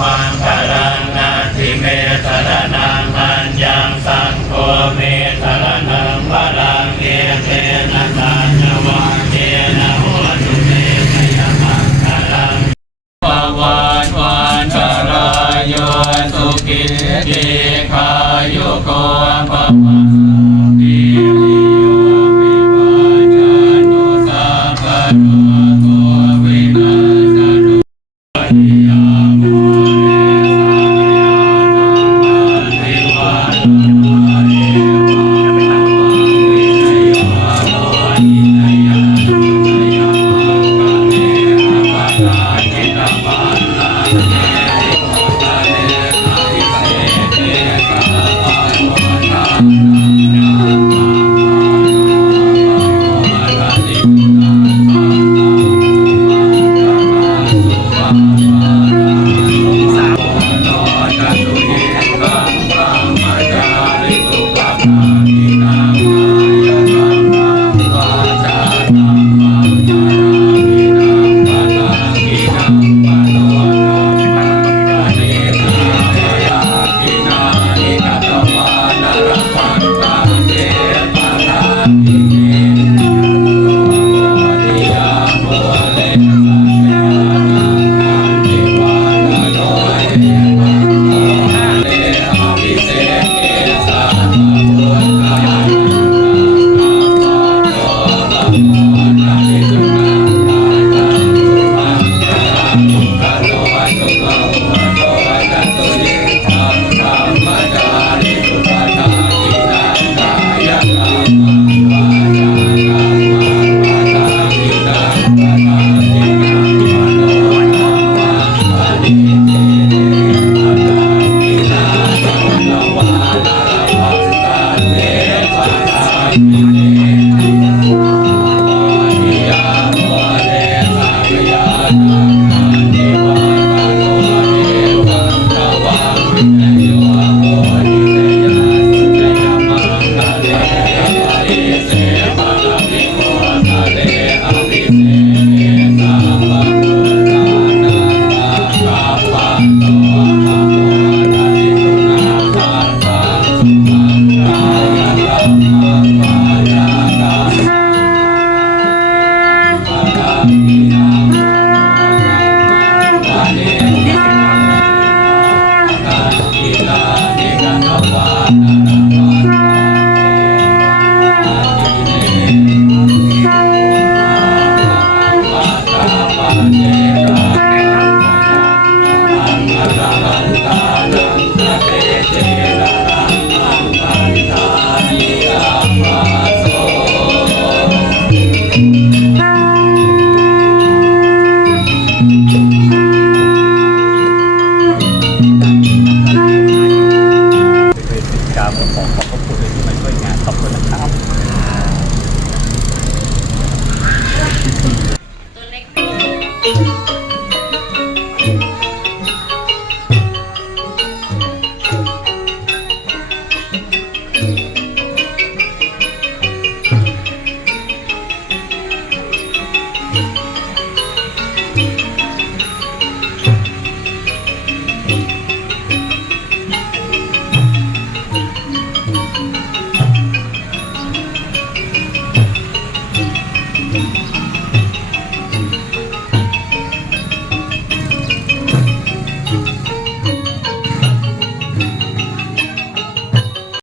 มังคกรังนาทิเมสรนังอัญยังสังโฆเมสรนังารังเอเตนะตัญวาเตนะโหตุเตชยมังคกรังปวานวานชรายโยสุกิจิคายุโกปะมัน เขอขอบคุณเลยที่มาช่วยงานขอบคุณนะครับตัวเล็ก